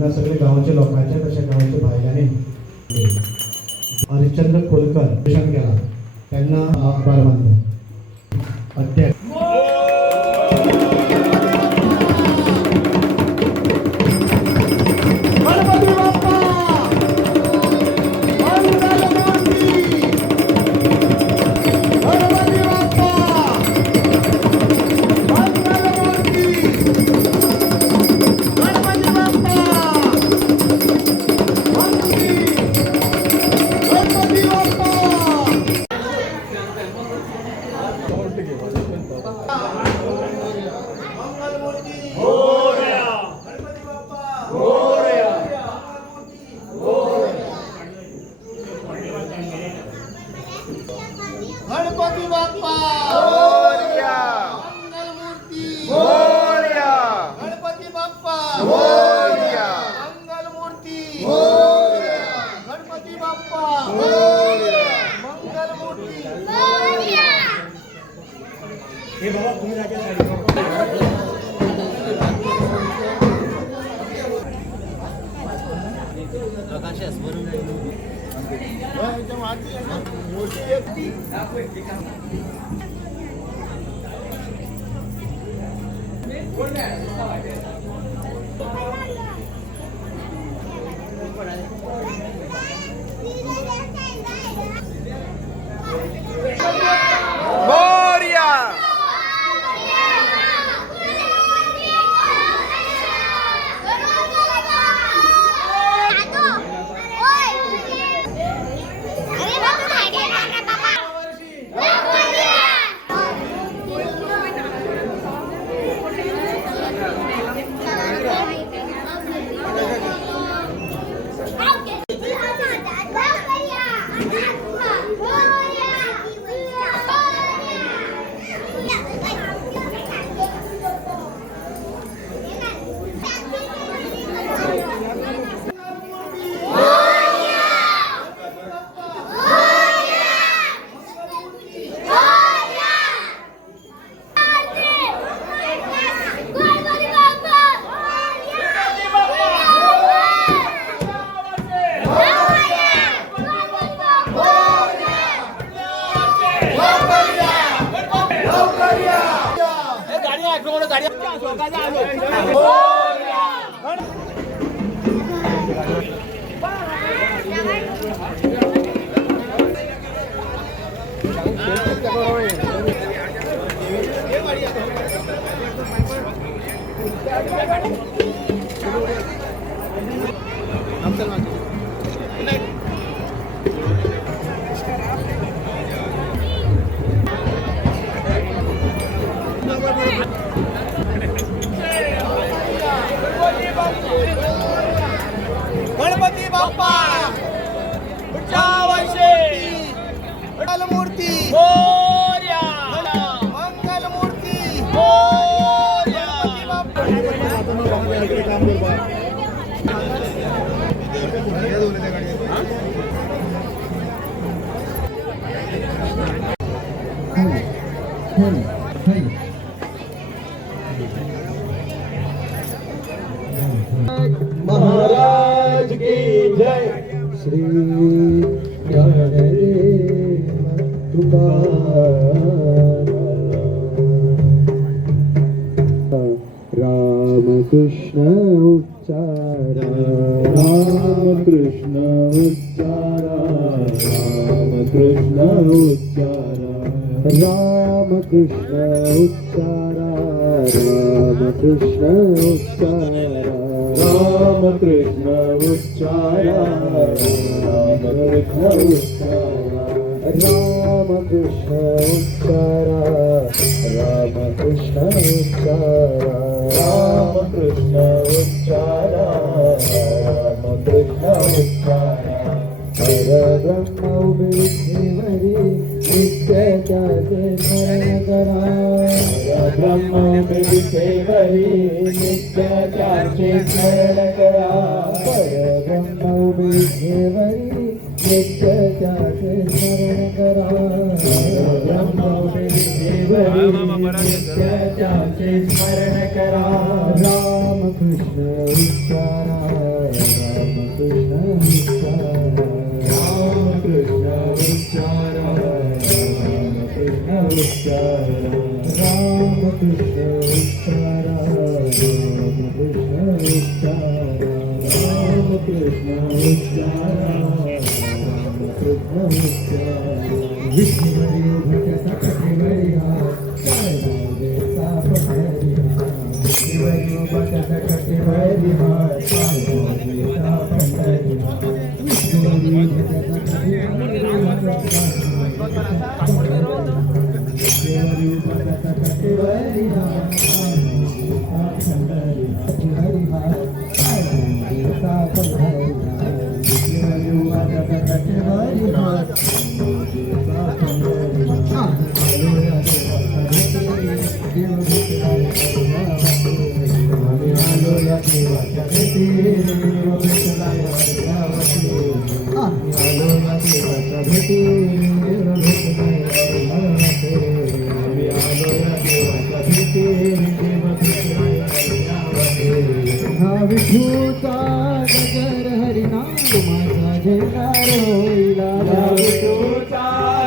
त्यांना सगळे गावाच्या लोकांच्या तशा गावाच्या भायल्याने हरिश्चंद्र कोलकर भाषण केला त्यांना आभार मानतो अध्यक्ष गणपती बाप्पा मोरया, मंगलमूर्ती मोरया, गणपती बाप्पा मोरया, मंगलमूर्ती मोरया, गणपती बाप्पा मोरया, मंगलमूर्ती मोरया। हे बाबा तुम्ही जागे साडी आकाश भरून गणपती बाप्पा मंगलमूर्ती मोरया, मंगलमूर्ती मोरया, महाराज की जय। श्री ज्ञानदेव तुकाराम राम कृष्ण उच्चारा राम कृष्ण उच्चारा राम कृष्ण उच्चारा राम कृष्ण उच्चारा राम कृष्ण उच्चारा राम कृष्ण उच्चारा राम कृष्ण उच्चारा राम कृष्ण उच्चारा राम कृष्ण उच्चारा राम कृष्ण उच्चारा राम कृष्ण उच्चारा परब्रह्म विष्णुवरी नित्याचे स्मरण करा परब्रह्म विष्णुवरी नित्याचे स्मरण करा परब्रह्म विष्णुवरी नित्याचे स्मरण करा परब्रह्म विष्णुवरी नित्याचे स्मरण करा राम कृष्ण उच्चारा विठूचा गजर हरिनामाचा झेंडा रोविला विठूचा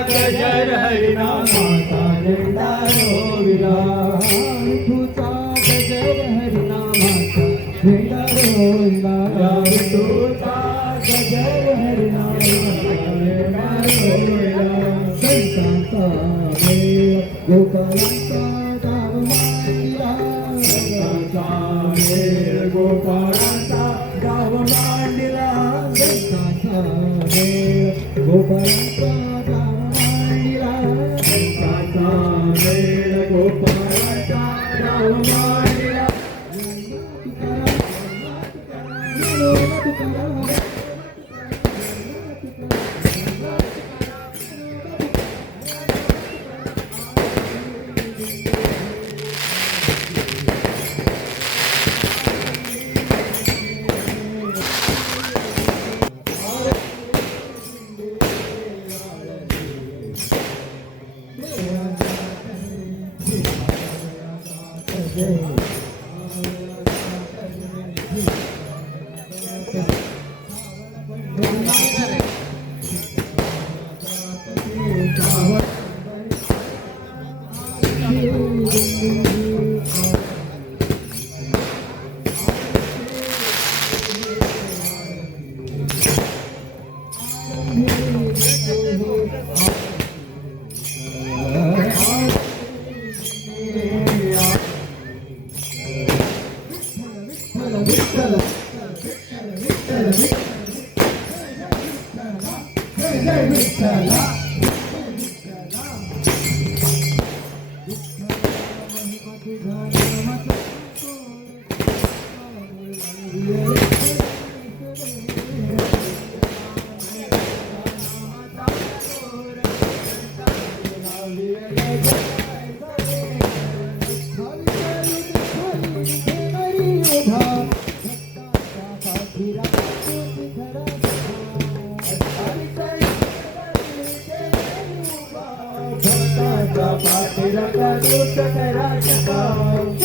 गजर हरिनामाचा झेंडा रोविला विठूचा गजर हरिनामाचा झेंडा रोविला विठूचा गजर हरिनामाचा झेंडा रोविला संतांचा मेळ गोपालांचा गाव मांडला संतांचा मेळ गोपाळांचा गाव मांडला संतांचा मेळ गोपाळांचा गाव मांडला संतांचा मेळ गोपाळांचा गाव मांडला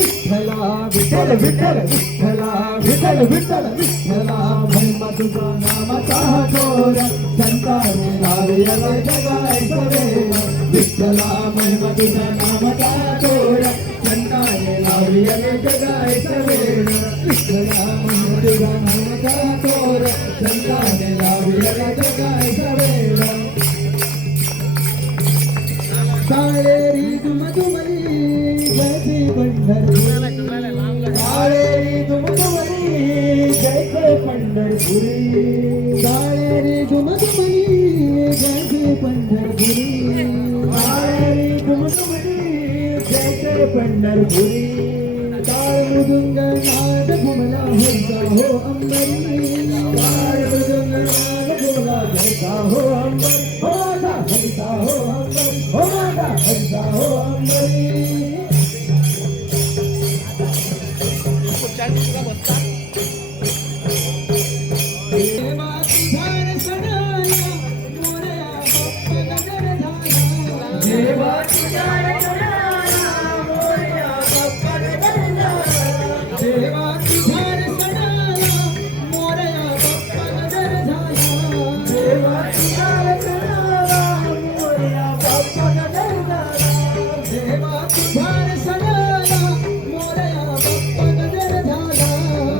विठ्ठल विठ्ठल विठ्ठला विठ्ठल विठ्ठल विठ्ठला महिमा तुझा नामाचा थोर संताने लावलेला जगायचा वेळ विठ्ठला महिमा तुझा नामाचा थोर संताने लावलेला जगायचा वेळ विठ्ठला महिमा तुझा नामाचा थोर संताने लावलेला जगायचा वेळ काळेरी दुमदुमली जैसे पंढरपुरी काळेरी दुमदुमली जैसे पंढरपुरी काळेरी दुमदुमली जैसे पंढरपुरी काळेरी दुमदुमली जैसे पंढरपुरी काळ मृदुंग नाद घुमला होता हो अंबरी काळ मृदुंग नाद घुमला जैसा हो अंबर हो माझा हरिता हो अंबर हो माझा हरिता हो अंबरी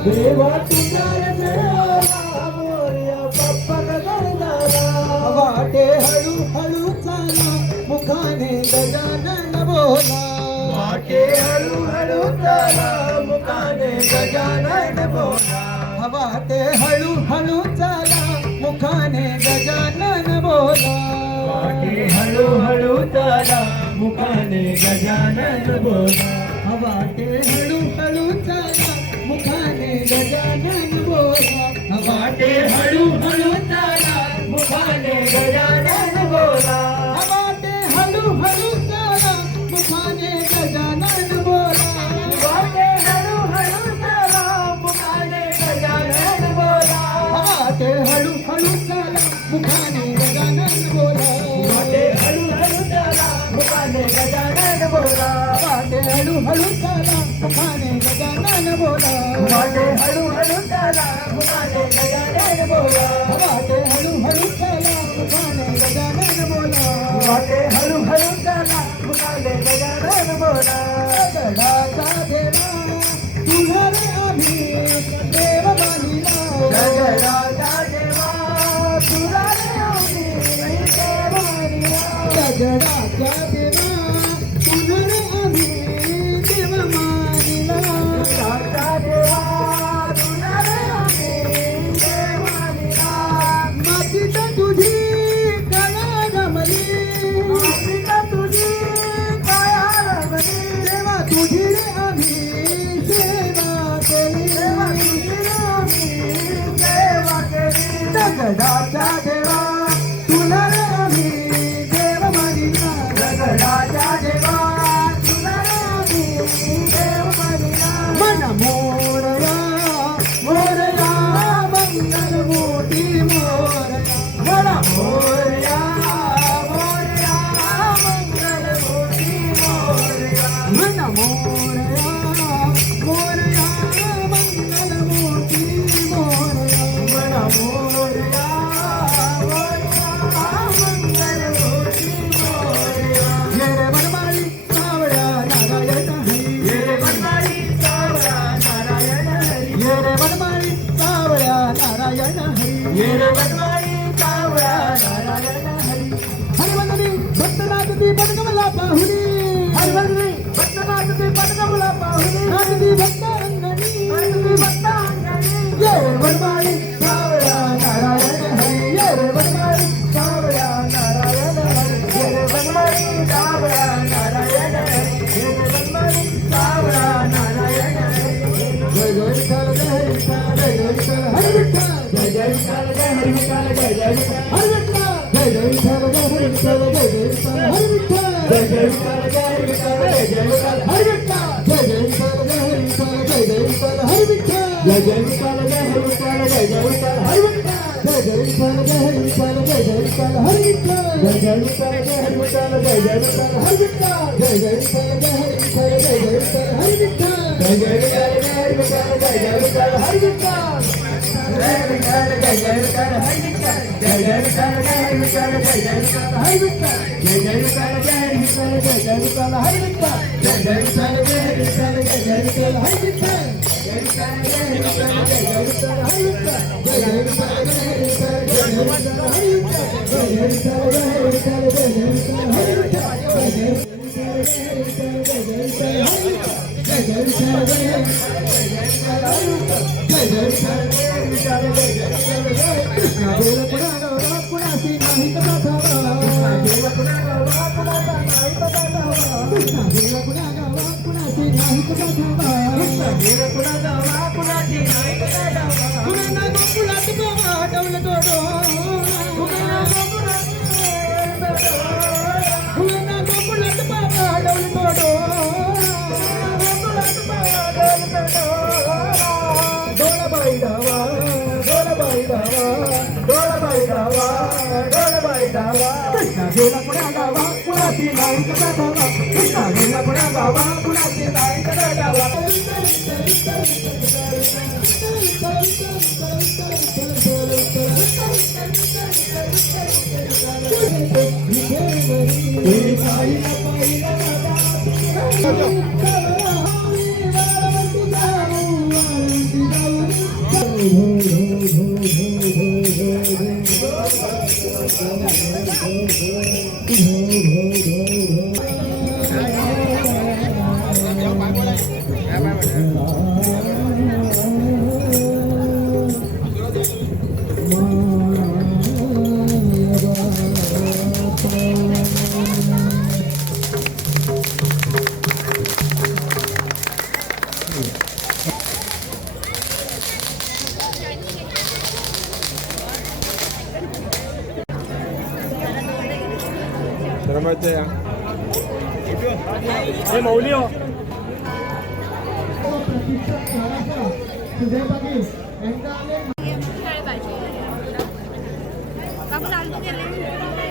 देवा तुझा मोरया बाप्पा गजानना वाटे हळू हळू चाला मुखाने गजानन बोला वाटे हळू हळू चाला मुखाने गजानन बोला वाटे हळू हळू चाला मुखाने गजानन बोला वाटे हळू हळू चाला मुखाने गजानन बोला वाटे हळू हळू चाला मुखाने गजानन बोला वाटे हळू हळू चाला मुखाने गजानन बोला वाटे हळू हळू चाला मुखाने गजानन बोला वाटे हळू हळू चाला मुखाने गजानन बोला वाटे हळू हळू चाला मुखाने गजानन बोला वाटे हळू हळू चाला मुखाने गजानन बोला वाटे हळू हळू चाला मुखाने गजानन बोला वाटे हळू हळू चाला मुखाने गजानन बोला वाटे हळू हळू चाला मुखाने गजानन बोला वाटे हळू हळू चाला मुखाने गजानन बोला गडाचा देवा तुझा रे आम्ही देव मानिला गडाचा देवा तुझा रे आम्ही देव मानिला गडाचा देवा तुझा रे आम्ही देव मानिला गडाचा देवा तुझा रे आम्ही देव मानिला मातीचा तुझी काया रमली मातीचा तुझी काया रमली देवा तुझी रे आम्ही सेवा केली देवा तुझी रे आम्ही सेवा केली दगडाचा देवा तुला रे आम्ही देव मानिला दगडाचा देवा तुला रे आम्ही देव मानिला मन मोरया मोरया मंगल मोठी मोरया मन मोरया मोरया मंगल मोठी मोरया मन मोरया मोरया मंगल मोठी मोरया मन मोरया मोरया मंगल मोठी मोरया येरे बनमाळी सावळ्या नारायण हरी येरे बनमाळी सावळ्या नारायण हरी येरे बनमाळी सावळ्या नारायण हरी येरे बनमाळी सावळ्या नारायण हरी हरिवंदनी भक्तनाथी पदकमला पाहुनी हरिवंदनी भक्तनाथी पदकमला पाहुनी नाथी भक्त अंगणी नाथी भक्त अंगणी येरे बनमाळी सावळ्या नारायण हरी येरे बनमाळी सावळ्या नारायण हरी येरे बनमाळी सावळ्या नारायण हरी येरे बनमाळी सावळ्या नारायण हरी जय जय विठ्ठल जय हरी विठ्ठल जय जय विठ्ठल जय हरी विठ्ठल जय जय विठ्ठल हरी विठ्ठल जय जय विठ्ठल जय हरी विठ्ठल जय जय विठ्ठल हरी विठ्ठल जय जय विठ्ठल जय हरी विठ्ठल जय जय विठ्ठल हरी विठ्ठल जय जय विठ्ठल जय हरी विठ्ठल जय जय विठ्ठल हरी विठ्ठल जय जय विठ्ठल जय हरी विठ्ठल जय जय विठ्ठल हरी विठ्ठल जय जय विठ्ठल जय हरी विठ्ठल जय जय विठ्ठल हरी विठ्ठल जय जय विठ्ठल जय हरी विठ्ठल जय जय विठ्ठल हरी विठ्ठल जय जय विठ्ठल जय हरी विठ्ठल जय जय विठ्ठल हरी विठ्ठल जय जय विठ्ठल जय हरी विठ्ठल जय जय विठ्ठल हरी विठ्ठल जय विठ्ठल जय जय विठ्ठल हरी विठ्ठल जय जय विठ्ठल जय हरी विठ्ठल जय जय विठ्ठल हरी विठ्ठल जय जय विठ्ठल जय हरी विठ्ठल जय जय विठ्ठल हरी विठ्ठल जय जय विठ्ठल जय हरी विठ्ठल जय जय विठ्ठल हरी विठ्ठल जय विठ्ठल जय हरी विठ्ठल जय जय विठ्ठल हरी विठ्ठल जय जय विठ्ठल जय हरी विठ्ठल जय जय विठ्ठल हरी विठ्ठल जय जय विठ्ठल जय हरी विठ्ठल जय जय विठ्ठल हरी विठ्ठल जय जय कृष्णा देव पुन्हा गौरा पुणासी नाही कथा धावा कृष्णा देव पुन्हा गौरा पुणासी नाही कथा धावा कृष्णा देव पुन्हा गौरा पुणासी नाही कथा धावा कृष्णा देव पुन्हा गौरा पुणासी नाही कथा धावा पुन्हा गोकुळात गोवा डवल तोडो पुन्हा गोकुळात बाबा डवल तोडो डोळबाई डावा डोळबाई डावा डोळबाई डावा डोळबाई डावा कृष्णा गेला पुण्या गावा पुण्याची नाही कथा धावा कृष्णा गेला पुण्या गावा पुण्याची नाही कथा धावा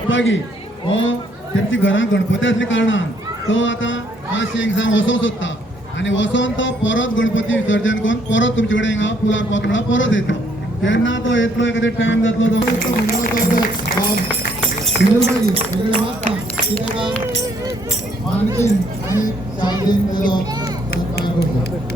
बागी हो तेमची घरां गणपती असल्या कारणान तो आता हा शेंगसांग वसोंक सोदता आणि वसोन तो परत गणपती विसर्जन करून परत तुमचे कडेन हिंगा फुलार पावता म्हणल्यार परत येता केन्ना तो येतलो एखादे टायम जातलो तो बागी वेगळे वाचता की ताका मानकीन आणि सावलीन तेजो सत्कार करता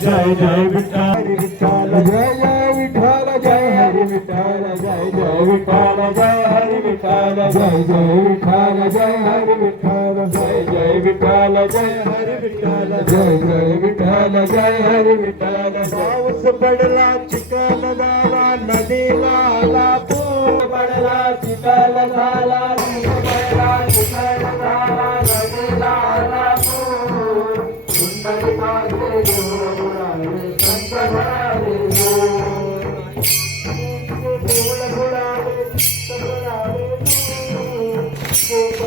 जय जय विठ्ठल विठ्ठल जय जय विठ्ठल जय हरी विठ्ठल जय जय विठ्ठल जय हरी विठ्ठल जय जय विठ्ठल जय हरी विठ्ठल जय जय विठ्ठल जय हरी विठ्ठल जय जय विठ्ठल जय हरी विठ्ठल पाऊस पडला चिखल झाला नदीला आला पूर पडला चिखल झाला पडला चिखल झाला नदीला आला पूर सुंदर पाजे संत भराले फूल गुलाबे सबराले जय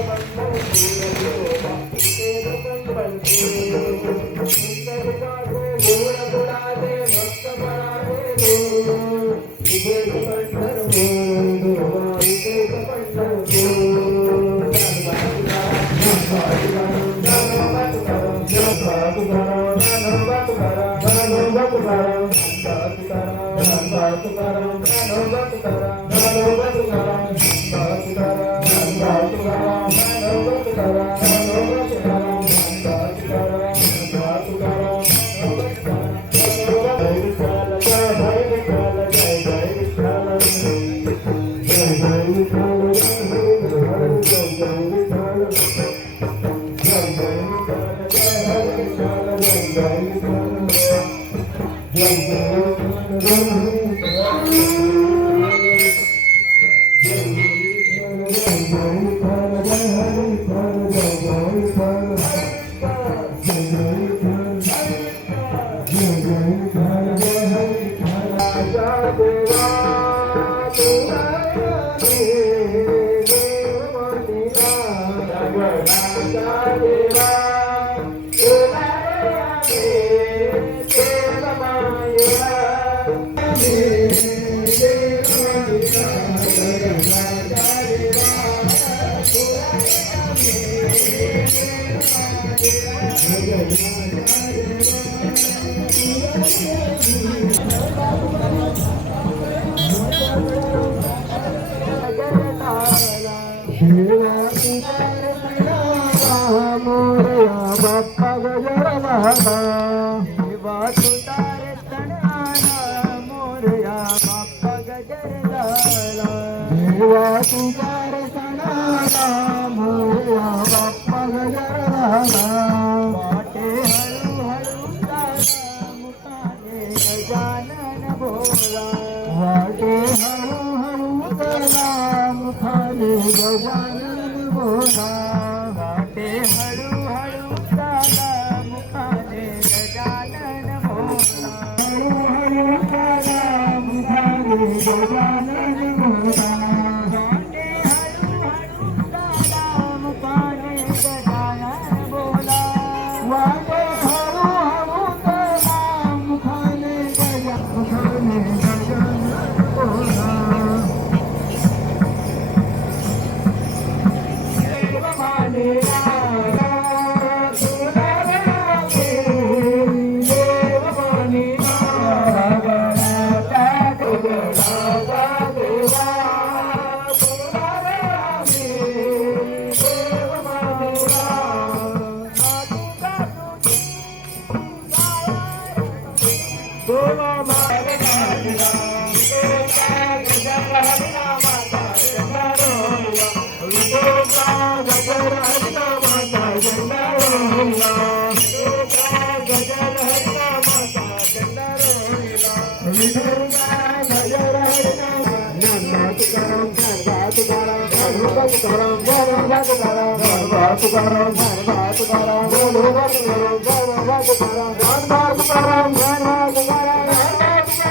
बाप्पा गजरवाला देवा तुतार तणाला मोरया बाप्पा गजरवाला देवा तुतार तणाला मोरया बाप्पा गजरवाला वाटे हळू हळू चाला मुखाने गजानन बोला वाटे हळू हळू चाला मुखाने गजानन बोला वाटे हळू हळू चाला मुखाने गजानन बोला हळू हळू चाला मुखाने गजानन बोला वाटे हळू हळू चाला मुखाने गजानन बोला वाटे हळू हळू चाला मुखाने गजानन बोला तुकाराम